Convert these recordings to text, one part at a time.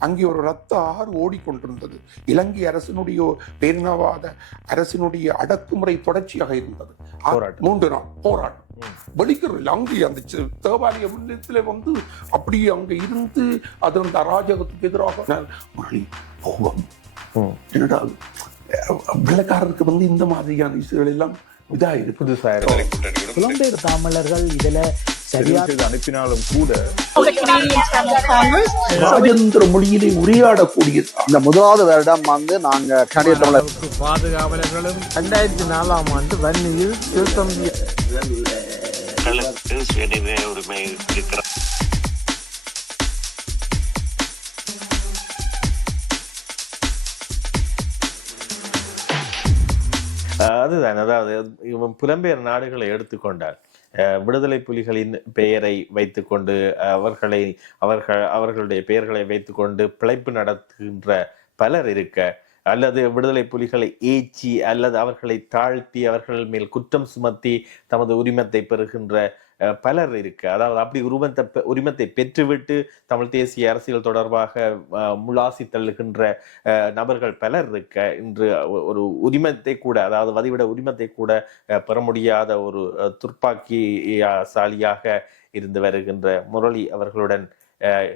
அங்கே ஒரு ரத்த ஆறு ஓடிக்கொண்டிருந்தது இலங்கை அரசினுடைய பேரினவாத அரசினுடைய அடக்குமுறை தொடர்ச்சியாக இருந்தது. மூன்று நாள் போராட்டம் ம். வெளிக்கிறோம் அங்கே அந்த தேவாலய உள்ளத்துல வந்து அப்படியே அங்க இருந்து அது அந்த அராஜகத்துக்கு எதிராக நான், முரளி போவோம் ம். என்னடா வெள்ளைக்காரருக்கு வந்து இந்த மாதிரியான விஷயங்கள் எல்லாம் இதா இருக்கு புதுசா இருக்கு. புலம்பெயர் தமிழர்கள் இதுல அனுப்பினாலும் கூட. ராஜேந்திர மொழியிலே உரையாடக்கூடியது இந்த முதலாவது வருடம் வந்து நாங்க பாதுகாவலர்களும் ரெண்டாயிரத்தி நாலாம் ஆண்டு வன்னியில் திருத்தம் உரிமை அஹ் அதுதான் அதாவது இவன் புலம்பெயர் நாடுகளை எடுத்துக்கொண்டார் விடுதலை புலிகளின் பெயரை வைத்துக்கொண்டு அவர்களை அவர்கள் அவர்களுடைய பெயர்களை வைத்துக்கொண்டு பிழைப்பு நடத்துகின்ற பலர் இருக்க அல்லது விடுதலை புலிகளை ஏச்சி அல்லது அவர்களை தாழ்த்தி அவர்கள் மேல் குற்றம் சுமத்தி தமது உரிமத்தை பெறுகின்ற பலர் இருக்க. அதாவது அப்படி உருவத்தை உரிமத்தை பெற்றுவிட்டு தமிழ் தேசிய அரசியல் தொடர்பாக அஹ், முலாசி தள்ளுகின்ற நபர்கள் பலர் இருக்க இன்று ஒரு உரிமத்தை கூட அதாவது வதிவிட உரிமத்தை கூட பெற முடியாத ஒரு அஹ், துர்ப்பாக்கிசாலியாக இருந்து வருகின்ற முரளி அவர்களுடன்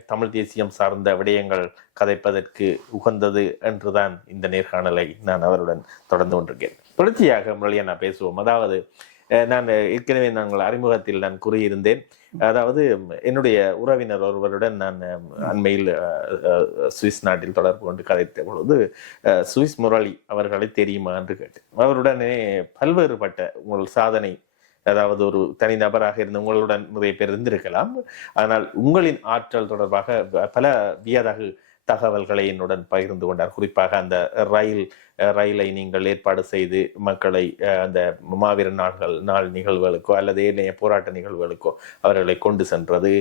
தமிழ் தேசியம் சார்ந்த விடயங்கள் கதைப்பதற்கு உகந்தது என்றுதான் இந்த நேர்காணலை நான் அவருடன் தொடர்ந்து கொண்டிருக்கேன். தொடர்ச்சியாக முரளியை நான் பேசுவோம். அதாவது நான் ஏற்கனவே நாங்கள் அறிமுகத்தில் நான் கூறியிருந்தேன். அதாவது என்னுடைய உறவினர் ஒருவருடன் நான் அண்மையில் சுவிஸ் நாட்டில் தொடர்பு கொண்டு கதைத்த பொழுது சுவிஸ் முரளி அவர்களை தெரியுமா என்று கேட்டேன். அவருடனே பல்வேறுபட்ட உங்கள் சாதனை அதாவது ஒரு தனிநபராக இருந்து இருந்த உங்களுடன் நிறைய பேர் இருந்திருக்கலாம். ஆனால் உங்களின் ஆற்றல் தொடர்பாக ப- பல வியதகு தகவல்களை என்னுடன் பகிர்ந்து கொண்டார். குறிப்பாக அந்த ரயில் ரயிலை நீங்கள் ஏற்பாடு செய்து மக்களை அந்த மாவீரன் நாள்கள் நாள் நிகழ்வுகளுக்கோ அல்லது ஏனைய போராட்ட நிகழ்வுகளுக்கோ அவர்களை கொண்டு சென்றது.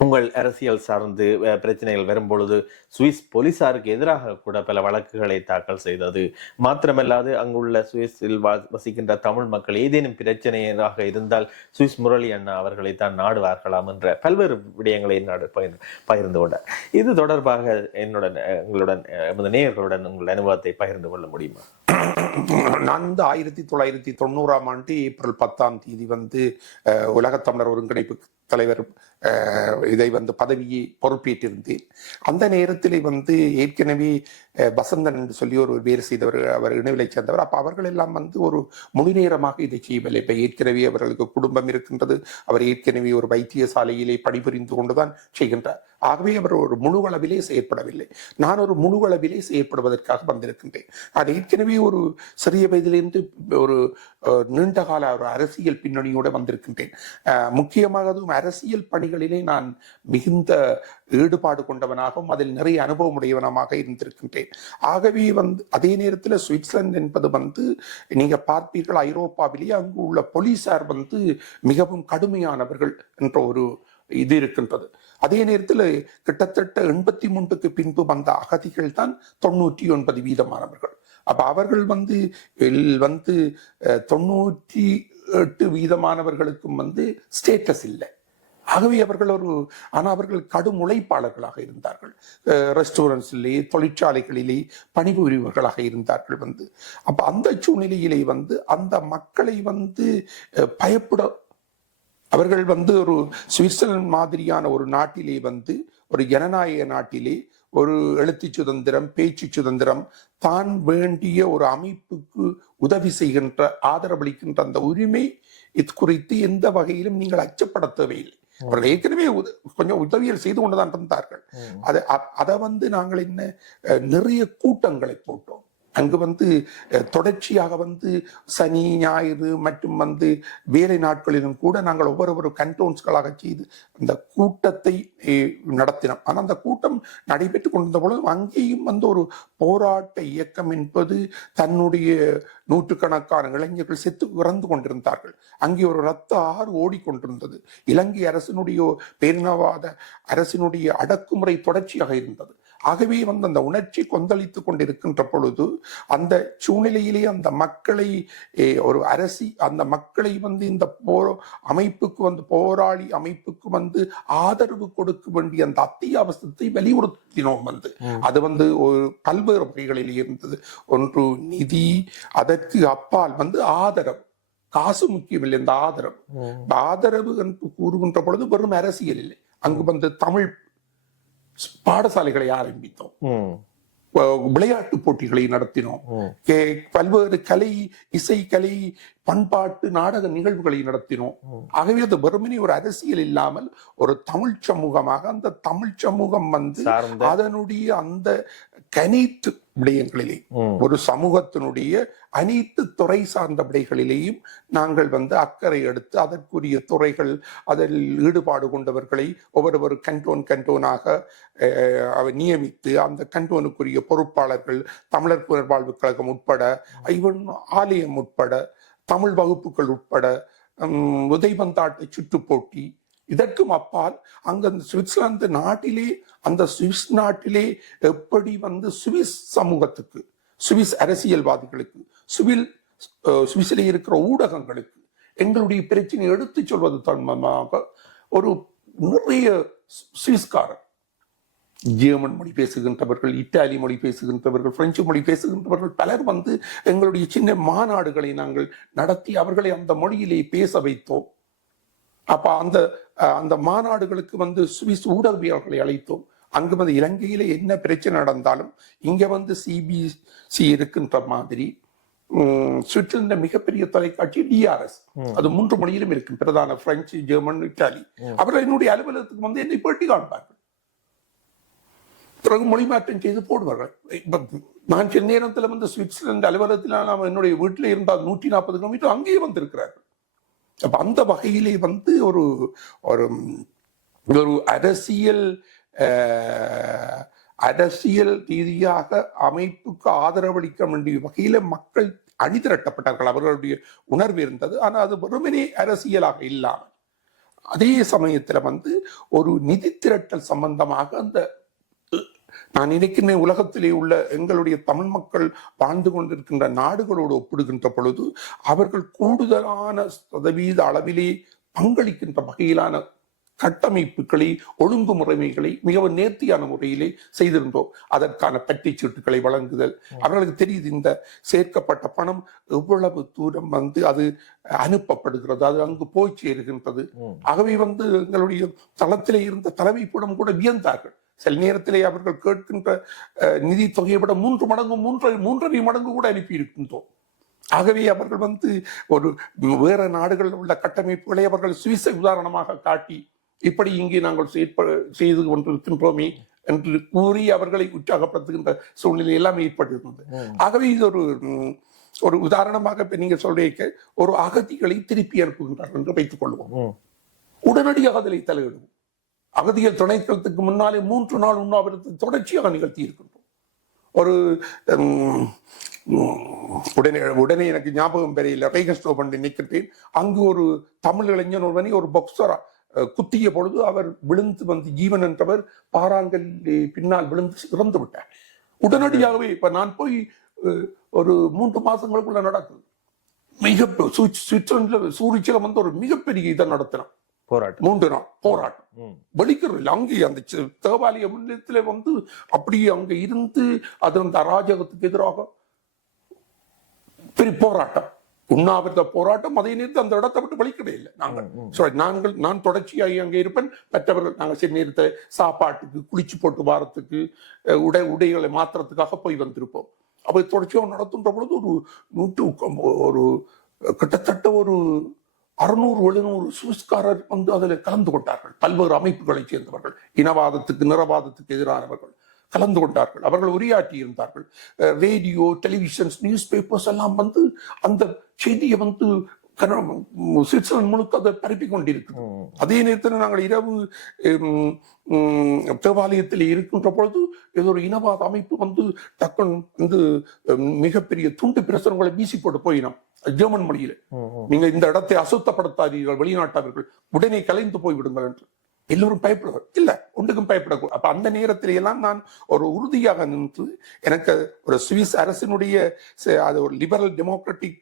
உங்கள் அரசியல் சார்ந்து பிரச்சனைகள் வரும்பொழுது சுவிஸ் போலீசாருக்கு எதிராக கூட பல வழக்குகளை தாக்கல் செய்தது. மாத்திரமல்லாது அங்குள்ள சுவிஸில் வசிக்கின்ற தமிழ் மக்கள் ஏதேனும் பிரச்சனையாக இருந்தால் சுவிஸ் முரளி அண்ணா அவர்களை தான் நாடுவார்களாம் என்ற பல்வேறு விடயங்களை நாடு பகிர்ந்து பகிர்ந்து கொண்டார் இது தொடர்பாக என்னுடன் எங்களுடன் உங்களுடன் எமது நேயர்களுடன் உங்கள் அனுபவத்தை பகிர்ந்து கொள்ள முடியுமா? நான் வந்து ஆயிரத்தி தொள்ளாயிரத்தி தொண்ணூறாம் ஆண்டு ஏப்ரல் பத்தாம் தேதி வந்து அஹ், தமிழர் ஒருங்கிணைப்பு தலைவர் இதை வந்து பதவியை பொறுப்பேற்றிருந்தேன். அந்த நேரத்தில் வந்து ஏற்கனவே வசந்தன் என்று சொல்லி ஒரு வேறு செய்தவர் அவர் இணைவிலை சேர்ந்தவர். அப்போ அவர்கள் எல்லாம் வந்து ஒரு முழு நேரமாக இதை செய்யவில்லை. இப்போ ஏற்கனவே அவர்களுக்கு குடும்பம் இருக்கின்றது. அவர் ஏற்கனவே ஒரு வைத்தியசாலையிலே பணிபுரிந்து கொண்டுதான் செய்கின்றார். ஆகவே அவர் ஒரு முழு அளவிலே செயற்படவில்லை. நான் ஒரு முழு அளவிலே செயற்படுவதற்காக வந்திருக்கின்றேன். அது ஏற்கனவே ஒரு சிறிய வயதிலிருந்து ஒரு நீண்ட கால ஒரு அரசியல் பின்னணியோடு வந்திருக்கின்றேன். முக்கியமாக அதுவும் அரசியல் பணிகளிலே நான் மிகுந்த ஈடுபாடு கொண்டவனாகவும் அதில் நிறைய அனுபவம் உடையவனமாக இருந்திருக்கின்றேன். ஆகவே வந்து அதே நேரத்தில் சுவிட்சர்லாந்து என்பது வந்து நீங்க பார்ப்பீர்கள் ஐரோப்பாவிலேயே அங்கு உள்ள போலீசார் வந்து மிகவும் கடுமையானவர்கள் என்ற ஒரு இது இருக்கின்றது. அதே நேரத்தில் கிட்டத்தட்ட எண்பத்தி மூன்றுக்கு பின்பு வந்த அகதிகள் தான் தொண்ணூற்றி ஒன்பது வீதமானவர்கள். அப்ப அவர்கள் வந்து எல்- வந்து தொண்ணூற்றி எட்டு வீதமானவர்களுக்கும் வந்து ஸ்டேட்டஸ் இல்லை. ஆகவே அவர்கள் ஒரு ஆனால் அவர்கள் கடும் உழைப்பாளர்களாக இருந்தார்கள். ரெஸ்டாரண்ட்ஸிலே தொழிற்சாலைகளிலே பணிபுரிவர்களாக இருந்தார்கள் வந்து. அப்ப அந்த சூழ்நிலையிலே வந்து அந்த மக்களை வந்து பயப்பட அவர்கள் வந்து ஒரு சுவிட்சர்லாந்து மாதிரியான ஒரு நாட்டிலே வந்து ஒரு ஜனநாயக நாட்டிலே ஒரு எழுத்து சுதந்திரம் பேச்சு சுதந்திரம் தான் வேண்டிய ஒரு அமைப்புக்கு உதவி செய்கின்ற ஆதரவளிக்கின்ற அந்த உரிமை இது குறித்து எந்த வகையிலும் நீங்கள் அச்சப்பட தேவையில்லை அவர்கள் ஏற்கனவே கொஞ்சம் உதவியல் செய்து கொண்டுதான் இருந்தார்கள். அதை அதை வந்து நாங்கள் என்ன நிறைய கூட்டங்களை போட்டோம். அங்கு வந்து தொடர்ச்சியாக வந்து சனி ஞாயிறு மற்றும் வந்து வேலை நாட்களிலும் கூட நாங்கள் ஒவ்வொரு கண்டோன்ஸ்களாக செய்து அந்த கூட்டத்தை நடத்தினோம். ஆனால் அந்த கூட்டம் நடைபெற்று கொண்டிருந்த பொழுது அங்கேயும் வந்து ஒரு போராட்ட இயக்கம் என்பது தன்னுடைய நூற்றுக்கணக்கான இளைஞர்கள் செத்து இறந்து கொண்டிருந்தார்கள். அங்கே ஒரு ரத்த ஆறு ஓடிக்கொண்டிருந்தது. இலங்கை அரசினுடைய பேரினவாத அரசினுடைய அடக்குமுறை தொடர்ச்சியாக இருந்தது. ஆகவே வந்து அந்த உணர்ச்சி கொந்தளித்துக் கொண்டிருக்கின்ற பொழுது அந்த சூழ்நிலையிலே அந்த மக்களை ஒரு அரசி அந்த மக்களை வந்து இந்த போர் அமைப்புக்கு வந்து போராளி அமைப்புக்கு வந்து ஆதரவு கொடுக்க வேண்டிய அந்த அத்தியாவசியத்தை வலியுறுத்தினோம் வந்து. அது வந்து ஒரு பல்வேறு வகைகளில் இருந்தது. ஒன்று நிதி அதற்கு அப்பால் வந்து ஆதரவு. காசு முக்கியமில்லை இந்த ஆதரவு. ஆதரவு என்று கூறுகின்ற பொழுது வெறும் அரசியல் இல்லை. அங்கு வந்து தமிழ் பாடசாலைகளை ஆரம்பித்தோம். விளையாட்டு போட்டிகளை நடத்தினோம். பல்வேறு கலை இசை கலை பண்பாட்டு நாடக நிகழ்வுகளை நடத்தினோம். ஆகவே அது வெறுமனே ஒரு அரசியல் இல்லாமல் ஒரு தமிழ் சமூகமாக அந்த தமிழ் சமூகம் வந்து அதனுடைய அந்த அனைத்து விடயங்களிலே. ஒரு சமூகத்தினுடைய அனைத்து துறை சார்ந்த விடைகளிலேயும் நாங்கள் வந்து அக்கறை எடுத்து அதற்குரிய துறைகள் அதில் ஈடுபாடு கொண்டவர்களை ஒவ்வொரு கண்டோன் கண்டோனாக நியமித்து அந்த கண்டோனுக்குரிய பொறுப்பாளர்கள் தமிழர் புனர்வாழ்வு கழகம் உட்பட இவன் ஆலயம் உட்பட தமிழ் வகுப்புகள் உட்பட உம், உதைபந்தாட்ட போட்டி இதற்கும் அப்பால் அங்க அந்த சுவிட்சர்லாந்து நாட்டிலே அந்த சுவிஸ் நாட்டிலே எப்படி வந்து சுவிஸ் சமூகத்துக்கு சுவிஸ் அரசியல்வாதிகளுக்கு சுவில் சுவிஸில் சுவிஸிலே இருக்கிற ஊடகங்களுக்கு எங்களுடைய பிரச்சனை எடுத்துச் சொல்வது தன்மமாக ஒரு நிறைய சுவிஸ்காரன் சுவிஸ்காரர் ஜெர்மன் மொழி பேசுகின்றவர்கள் இத்தாலி மொழி பேசுகின்றவர்கள் பிரெஞ்சு மொழி பேசுகின்றவர்கள் பலர் வந்து எங்களுடைய சின்ன மாநாடுகளை நாங்கள் நடத்தி அவர்களை அந்த மொழியிலே பேச வைத்தோம். அப்ப அந்த அந்த மாநாடுகளுக்கு வந்து சுவிஸ் ஊடகவியல்களை அழைத்தோம். அங்கு வந்து இலங்கையில என்ன பிரச்சனை நடந்தாலும் இங்க வந்து சிபிசி இருக்கின்ற மாதிரி சுவிட்சர்லாந்து மிகப்பெரிய தொலைக்காட்சி டிஆர்எஸ் அது மூன்று மொழியிலும் இருக்கும். பிரதான பிரெஞ்சு ஜெர்மன் இத்தாலி. அவர்கள் என்னுடைய அலுவலகத்துக்கு வந்து என்னை பேட்டி காண்பார்கள். பிறகு மொழிமாற்றம் செய்து போடுவார்கள். நான் சில நேரத்தில் வந்து சுவிட்சர்லாந்து அலுவலகத்தில் நாம் என்னுடைய வீட்டில் இருந்தால் நூற்றி நாற்பது கிலோமீட்டர் அங்கேயே வந்திருக்கிறார்கள் அப்போ அந்த வகையிலே வந்து ஒரு ஒரு ஒரு அரசியல் அரசியல் ரீதியாக அமைப்புக்கு ஆதரவளிக்க வேண்டிய வகையில் மக்கள் அணிதிரட்டப்பட்டார்கள் அவர்களுடைய உணர்வு இருந்தது. ஆனால் அது வெறுமனே அரசியலாக இல்லாமல். அதே சமயத்தில் வந்து ஒரு நிதி திரட்டல் சம்பந்தமாக அந்த நான் நினைக்கிறேன் உலகத்திலே உள்ள எங்களுடைய தமிழ் மக்கள் வாழ்ந்து கொண்டிருக்கின்ற நாடுகளோடு ஒப்பிடுகின்ற பொழுது அவர்கள் கூடுதலான சதவீத அளவிலே பங்களிக்கின்ற வகையிலான கட்டமைப்புகளை ஒழுங்குமுறைமைகளை மிகவும் நேர்த்தியான முறையிலே செய்திருந்தோம். அதற்கான பற்றி சீட்டுகளை வழங்குதல் அவர்களுக்கு தெரியுது இந்த சேர்க்கப்பட்ட பணம் எவ்வளவு தூரம் வந்து அது அனுப்பப்படுகிறது அது அங்கு போய் சேருகின்றது. ஆகவே வந்து எங்களுடைய தளத்திலே இருந்த தலைமைப்பிடம் கூட வியந்தார்கள். சில நேரத்திலே அவர்கள் கேட்கின்ற நிதி தொகையை விட மூன்று மடங்கு மூன்றரை மூன்றரை மடங்கு கூட அனுப்பி இருக்கின்றோம். ஆகவே அவர்கள் வந்து ஒரு வேற நாடுகளில் உள்ள கட்டமைப்புகளை அவர்கள் சுவிஸை உதாரணமாக காட்டி இப்படி இங்கே நாங்கள் செய்து கொண்டிருக்கின்றோமே என்று கூறி அவர்களை உற்சாகப்படுத்துகின்ற சூழ்நிலை எல்லாம் ஏற்பட்டிருந்தது. ஆகவே இது ஒரு ஒரு உதாரணமாக இப்ப நீங்க சொல்றீங்க ஒரு அகதிகளை திருப்பி அனுப்புகின்றார்கள் என்று வைத்துக் கொள்வோம். உடனடியாக அதில் தலையிடுவோம். அகதிகள் துணைக்களத்துக்கு முன்னாலே மூன்று நாள் உண்ணாவிரத்தை தொடர்ச்சியாக நிகழ்த்தி இருக்கின்றோம் ஒரு உடனே உடனே எனக்கு ஞாபகம் பெறையில் ரேகஸ்டோ பண்ணி நிற்கின்றேன் அங்கு ஒரு தமிழ் இளைஞன் ஒருவனை ஒரு பொக்சரா குத்திய பொழுது அவர் விழுந்து வந்து ஜீவன் என்றவர் பாறாங்கல் பின்னால் விழுந்து இறந்து விட்டார். உடனடியாகவே இப்ப நான் போய் ஒரு மூன்று மாசங்களுக்குள்ள நடக்குது. மிக சுவிட்சர்லாந்து சூரிச்சில வந்து ஒரு மிகப்பெரிய இதை நடத்தினான் போராட்டம். மூன்று நாள் போராட்டம். ம். வெளிக்கிறது அங்கே அந்த தேவாலய முன்னேற்றத்துல வந்து அப்படியே அங்க இருந்து அது அந்த அராஜகத்துக்கு எதிராக பெரிய போராட்டம். உண்ணாவிரத போராட்டம் அதே நேரத்தில் அந்த இடத்தை விட்டு வெளிக்கிட இல்லை. நாங்கள் sorry, நாங்கள் நான் தொடர்ச்சியாக அங்கே இருப்பேன். மற்றவர்கள் நாங்கள் சில நேரத்தை சாப்பாட்டுக்கு குளிச்சு போட்டு வாரத்துக்கு உடை உடைகளை மாத்துறதுக்காக போய் வந்திருப்போம். அப்ப தொடர்ச்சியாக நடத்துன்ற பொழுது ஒரு நூற்று ஒரு கிட்டத்தட்ட ஒரு அறுநூறு எழுநூறு சுவிஸ்காரர் வந்து அதில் கலந்து கொண்டார்கள். பல்வேறு அமைப்புகளைச் சேர்ந்தவர்கள் இனவாதத்துக்கு நிறவாதத்துக்கு எதிரானவர்கள் கலந்து கொண்டார்கள். அவர்கள் உரையாற்றி இருந்தார்கள். Ah radio televisions news papers எல்லாம் வந்து அந்த செய்தியை வந்து சுவிட்சர்லாந்து முழுக்க அதை பரப்பி கொண்டிருக்கிறது. அதே நேரத்தில் நாங்கள் இரவு தேவாலயத்தில் இருக்கின்ற பொழுது ஏதோ ஒரு இனவாத அமைப்பு வந்து டக்குன் வந்து மிகப்பெரிய துண்டு பிரசுரங்களை வீசி போட்டு போயினோம். ஜெர்மன் மொழியில. நீங்க இந்த இடத்தை அசுத்தப்படுத்தாதீர்கள் வெளிநாட்டவர்கள் உடனே கலைந்து போய்விடுங்கள் என்று. எல்லோரும் பயப்படுவார். இல்ல ஒன்றுக்கும் பயப்படக்கூடாது அப்ப அந்த நேரத்தில எல்லாம் நான் ஒரு உறுதியாக நின்று எனக்கு ஒரு சுவிஸ் அரசினுடைய அது ஒரு லிபரல் டெமோக்ராட்டிக்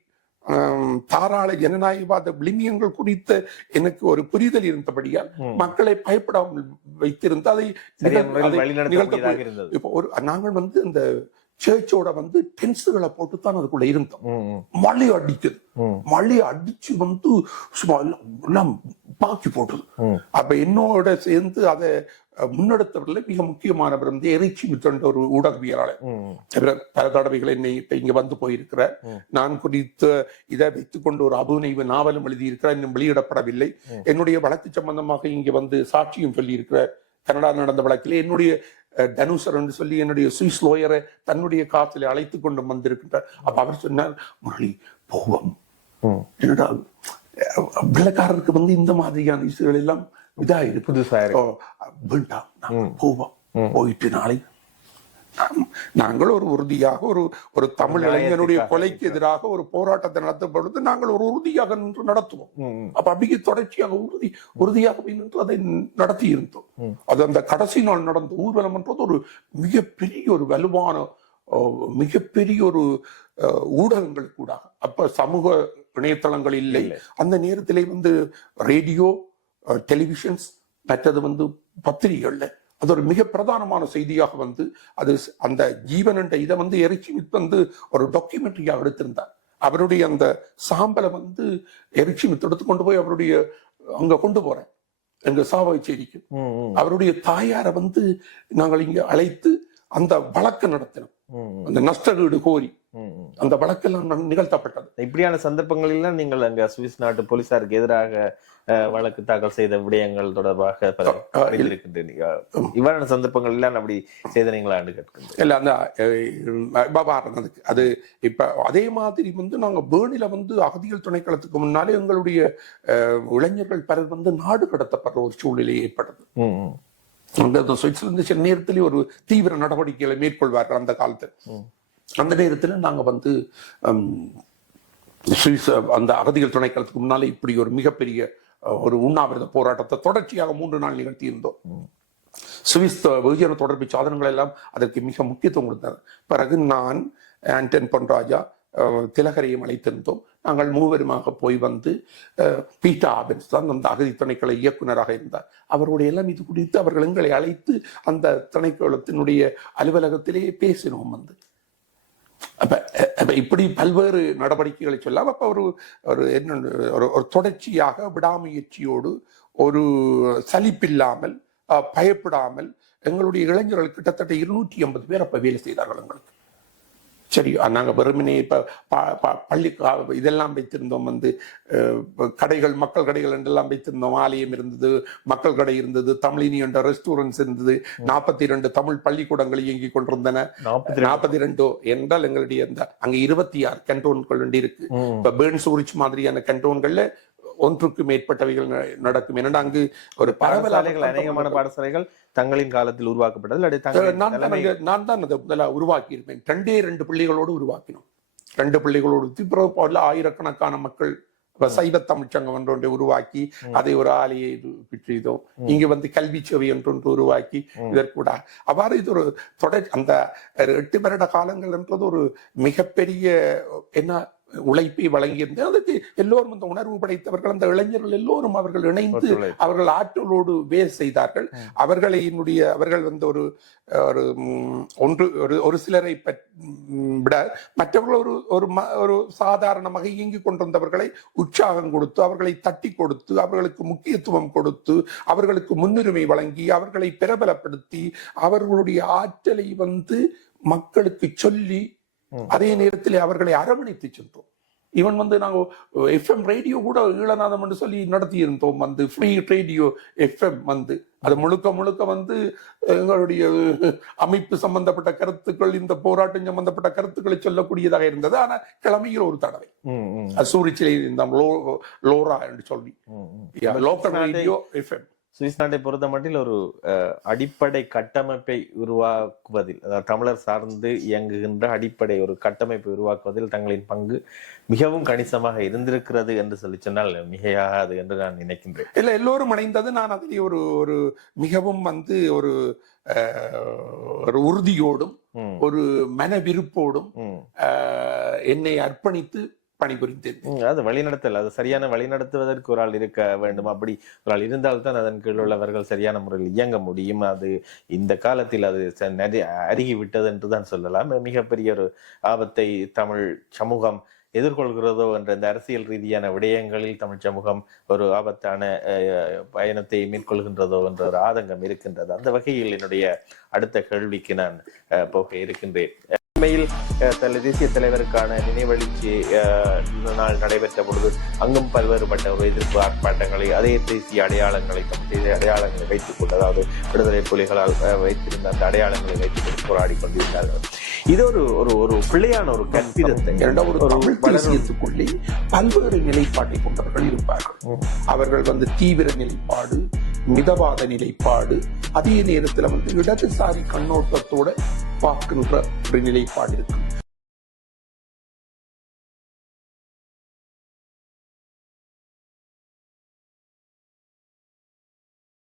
தாராள ஜனநாயகவாத விளிமியங்கள் குறித்த எனக்கு ஒரு புரிதல் இருந்தபடியால். மக்களை பயப்படாமல் வைத்திருந்து அதை இப்போ ஒரு நாங்கள் வந்து இந்த சர்ச்சோட வந்து டென்ஸுகளை போட்டு தான் அதுக்குள்ள இருந்தோம். மழை அடிக்குது மழை அடிச்சு வந்து எல்லாம் பாக்கி போட்டது. அப்ப என்னோட சேர்ந்து அதை அஹ், முன்னெடுத்தவர்ல மிக முக்கியமானவர் வந்து எரிச்சி மித்தன்ற ஒரு ஊடகவியலாளர். பல தடவைகள் என்னை இங்க வந்து போயிருக்கிறார். நான் குறித்த இதை வைத்துக்கொண்டு ஒரு அபுனைவு நாவலும் எழுதியிருக்கிறார். இன்னும் வெளியிடப்படவில்லை. என்னுடைய வழக்கு சம்பந்தமாக இங்க வந்து சாட்சியும் சொல்லியிருக்கிறார். கனடா நடந்த வழக்கில் என்னுடைய அஹ், தனுசர் என்று சொல்லி என்னுடைய சுவிஸ் லோயரை தன்னுடைய காசில் அழைத்து கொண்டு வந்திருக்கின்றார். அப்ப அவர் சொன்னார் முரளி போவோம். என்னடா வெள்ளைக்காரருக்கு வந்து இந்த மாதிரியான இசுகள் எல்லாம் இதாயிருக்கு புதுசா வேண்டாம். போவோம். போயிட்டு நாளை நாங்கள் ஒரு உறுதியாக ஒரு ஒரு தமிழ் இளைஞனுடைய கொலைக்கு எதிராக ஒரு போராட்டத்தை நடத்தும் பொழுது நாங்கள் ஒரு உறுதியாக நின்று நடத்துவோம். அப்ப அப்படியே தொடர்ச்சியாக உறுதி உறுதியாக நின்று அதை நடத்தி இருந்தோம். அது அந்த கடைசி நாள் நடந்த ஊர்வலம் என்றது ஒரு மிகப்பெரிய ஒரு வலுவான மிகப்பெரிய ஒரு ஊடகங்கள் கூட அப்ப சமூக இணையதளங்கள் இல்லை. அந்த நேரத்திலே வந்து ரேடியோ டெலிவிஷன்ஸ் மற்றது வந்து பத்திரிகைகள்ல. அது ஒரு மிக பிரதானமான செய்தியாக வந்து அது அந்த ஜீவன் என்ற இதை வந்து எரிச்சி வந்து ஒரு டாக்குமெண்ட்ரியாக எடுத்திருந்தார். அவருடைய அந்த சாம்பலை வந்து எரிச்சி எடுத்து கொண்டு போய் அவருடைய அங்க கொண்டு போறேன். எங்க ம், அவருடைய தாயாரை வந்து நாங்கள் இங்க அழைத்து அந்த வழக்கு நடத்தினோம். அந்த நஷ்டஈடு கோரி. அந்த வழக்கெல்லாம் நிகழ்த்தப்பட்டது. இப்படியான சந்தர்ப்பங்களில் நீங்கள் அங்க சுவிஸ் நாட்டு போலீசாருக்கு எதிராக வழக்கு தாக்கல் செய்த விடயங்கள் தொடர்பாக இவ்வாறான சந்தர்ப்பங்கள் எல்லாம் அப்படி கேட்கின்றேன். இல்ல அந்த அதுக்கு. அது இப்ப அதே மாதிரி வந்து நாங்க பேர்னில வந்து அகதிகள் துணைக்களத்துக்கு முன்னாலே எங்களுடைய இளைஞர்கள் பலர் வந்து நாடு கடத்தப்படுற ஒரு சூழ்நிலை ஏற்பட்டது. அந்த சுவிட்சர்லாந்து நேரத்திலே ஒரு தீவிர நடவடிக்கைகளை மேற்கொள்வார்கள் அந்த காலத்தில். அந்த நேரத்தில் நாங்கள் வந்து சுவிஸ் அந்த அகதிகள் துணைக்களத்துக்கு முன்னாலே இப்படி ஒரு மிகப்பெரிய ஒரு உண்ணாவிரத போராட்டத்தை தொடர்ச்சியாக மூன்று நாள் நிகழ்த்தி இருந்தோம் சுவிஸ் வெகுஜன தொடர்பு சாதனங்கள் எல்லாம் அதற்கு மிக முக்கியத்துவம் கொடுத்தார். பிறகு நான் ஆண்டன் பொன்ராஜா திலகரையும் அழைத்திருந்தோம் நாங்கள் மூவருமாக போய் வந்து பீட்டா ஆபன்ஸ் தான் அந்த அகதி திணைக்கள இயக்குனராக இருந்தார். அவருடைய எல்லாம் இது குறித்து அவர்கள் எங்களை அழைத்து அந்த திணைக்களத்தினுடைய அலுவலகத்திலேயே பேசினோம் வந்து. அப்போ அப்போ இப்படி பல்வேறு நடவடிக்கைகளை சொல்லாம். அப்போ ஒரு ஒரு என்ன ஒரு ஒரு தொடர்ச்சியாக விடாமுயற்சியோடு ஒரு சலிப்பில்லாமல் பயப்படாமல் எங்களுடைய இளைஞர்கள் கிட்டத்தட்ட இருநூற்றி ஐம்பது பேர் அப்போ வேலை செய்தார்கள் எங்களுக்கு. சரி நாங்க வெறுமனே இப்ப பள்ளி இதெல்லாம் வைத்திருந்தோம் வந்து கடைகள் மக்கள் கடைகள் என்றெல்லாம் வைத்திருந்தோம். ஆலயம் இருந்தது மக்கள் கடை இருந்தது தமிழினி என்ற ரெஸ்டாரண்ட்ஸ் இருந்தது. நாற்பத்தி இரண்டு தமிழ் பள்ளிக்கூடங்கள் இயங்கிக் கொண்டிருந்தன. நாற்பத்தி ரெண்டு. என்றால் எங்களுடைய இந்த அங்க இருபத்தி ஆறு கண்டோன்கள் இருக்கு. இப்ப பேர்ன் சூரிச் மாதிரியான கண்டோன்கள்ல ஒன்றுக்கு மேற்பட்டவைகள் நடக்கும். ஏன்னா அங்கு ஒரு பாடசாலைகள் அநேகமான பாடசாலைகள் தங்களின் காலத்தில் உருவாக்கப்பட்டது அல்லது நான் தான் அதை முதல்ல உருவாக்கி இருப்பேன் ரெண்டே ரெண்டு பிள்ளைகளோடு உருவாக்கினோம். ரெண்டு பிள்ளைகளோடு திப்புறப்பாடுல ஆயிரக்கணக்கான மக்கள் இப்ப சைவ தமிழ்ச்சங்கம் என்று ஒன்றை உருவாக்கி அதை ஒரு ஆலையை செய்தோம் இங்க வந்து கல்வி சேவை என்று உருவாக்கி இதற்கூட அவ்வாறு இது ஒரு தொடர் அந்த எட்டு வருட காலங்கள் என்றது ஒரு மிகப்பெரிய என்ன உழைப்பை வழங்கியிருந்தது அதுக்கு எல்லோரும் அந்த உணர்வு படைத்தவர்கள் அந்த இளைஞர்கள் எல்லோரும் அவர்கள் இணைந்து. அவர்கள் ஆற்றலோடு வேலை செய்தார்கள் அவர்களை என்னுடைய அவர்கள் வந்து ஒரு ஒரு ஒன்று ஒரு ஒரு சிலரை விட மற்றவர்கள் ஒரு ஒரு ம- ஒரு சாதாரணமாக இயங்கிக் கொண்டிருந்தவர்களை உற்சாகம் கொடுத்து அவர்களை தட்டி கொடுத்து அவர்களுக்கு முக்கியத்துவம் கொடுத்து அவர்களுக்கு முன்னுரிமை வழங்கி அவர்களை பிரபலப்படுத்தி அவர்களுடைய ஆற்றலை வந்து மக்களுக்கு சொல்லி அதே நேரத்தில் அவர்களை அரவணைத்து சென்றோம். இவன் வந்து நாங்க எஃப்எம் ரேடியோ கூட ஈழநாதம் என்று சொல்லி நடத்தி இருந்தோம் வந்து ஃப்ரீ ரேடியோ எஃப்எம் வந்து. அது முழுக்க முழுக்க வந்து எங்களுடைய அமைப்பு சம்பந்தப்பட்ட கருத்துக்கள் இந்த போராட்டம் சம்பந்தப்பட்ட கருத்துக்களை சொல்லக்கூடியதாக இருந்தது. ஆனா கிழமையில் ஒரு தடவை. அது சூரிச்சிலே இருந்தோம் லோ லோரா என்று சொல்லி. லோக்கல் ரேடியோ எஃப்எம் சுவிஸ் நாட்டை பொறுத்த மட்டில் ஒரு அடிப்படை கட்டமைப்பை உருவாக்குவதில் அதாவது தமிழர் சார்ந்து இயங்குகின்ற அடிப்படை ஒரு கட்டமைப்பை உருவாக்குவதில் தங்களின் பங்கு மிகவும் கணிசமாக இருந்திருக்கிறது என்று சொல்லி சொன்னால் மிகையாகாது என்று நான் நினைக்கின்றேன். இல்ல எல்லோரும் இணைந்தது நான் அதிலே ஒரு ஒரு மிகவும் வந்து ஒரு ஒரு உறுதியோடும் ஒரு மன விருப்போடும் என்னை அர்ப்பணித்து பணிபுரிந்தேன். அது வழிநடத்தல். அது சரியான வழிநடத்துவதற்கு ஒரு ஆள் இருக்க வேண்டும். அப்படி ஒரு ஆள் இருந்தால்தான் அதன் கீழ் உள்ளவர்கள் சரியான முறையில் இயங்க முடியும். அது இந்த காலத்தில் அது அருகிவிட்டது அருகி விட்டது என்று தான் சொல்லலாம். மிகப்பெரிய ஒரு ஆபத்தை தமிழ் சமூகம் எதிர்கொள்கிறதோ என்ற இந்த அரசியல் ரீதியான விடயங்களில் தமிழ் சமூகம் ஒரு ஆபத்தான அஹ், பயணத்தை மேற்கொள்கின்றதோ என்ற ஒரு ஆதங்கம் இருக்கின்றது. அந்த வகையில் என்னுடைய அடுத்த கேள்விக்கு நான் போக இருக்கின்றேன். தல தேசிய தலைவருக்கான நினைவழிக்கு அஹ், நாள் நடைபெற்ற பொழுது அங்கும் பல்வேறுபட்ட ஒரு எதிர்ப்பு ஆர்ப்பாட்டங்களை அதே தேசிய அடையாளங்களை தமிழ் தேசிய அடையாளங்களை வைத்துக் கொண்டு அதாவது விடுதலை புலிகளால் வைத்திருந்த அந்த அடையாளங்களை வைத்துக் கொண்டு போராடி கொண்டிருந்தார்கள். இது ஒரு ஒரு ஒரு பிள்ளையான ஒரு கற்பிதத்தை இரண்டாவது ஒரு தேசியத்துக்குள்ளே பல்வேறு நிலைப்பாட்டை கொண்டவர்கள் இருப்பார்கள். அவர்கள் வந்து தீவிர நிலைப்பாடு மிதவாத நிலைப்பாடு. அதே நேரத்தில் வந்து இடதுசாரி கண்ணோட்டத்தோட பார்க்கின்ற ஒரு நிலைப்பாடு இருக்கு.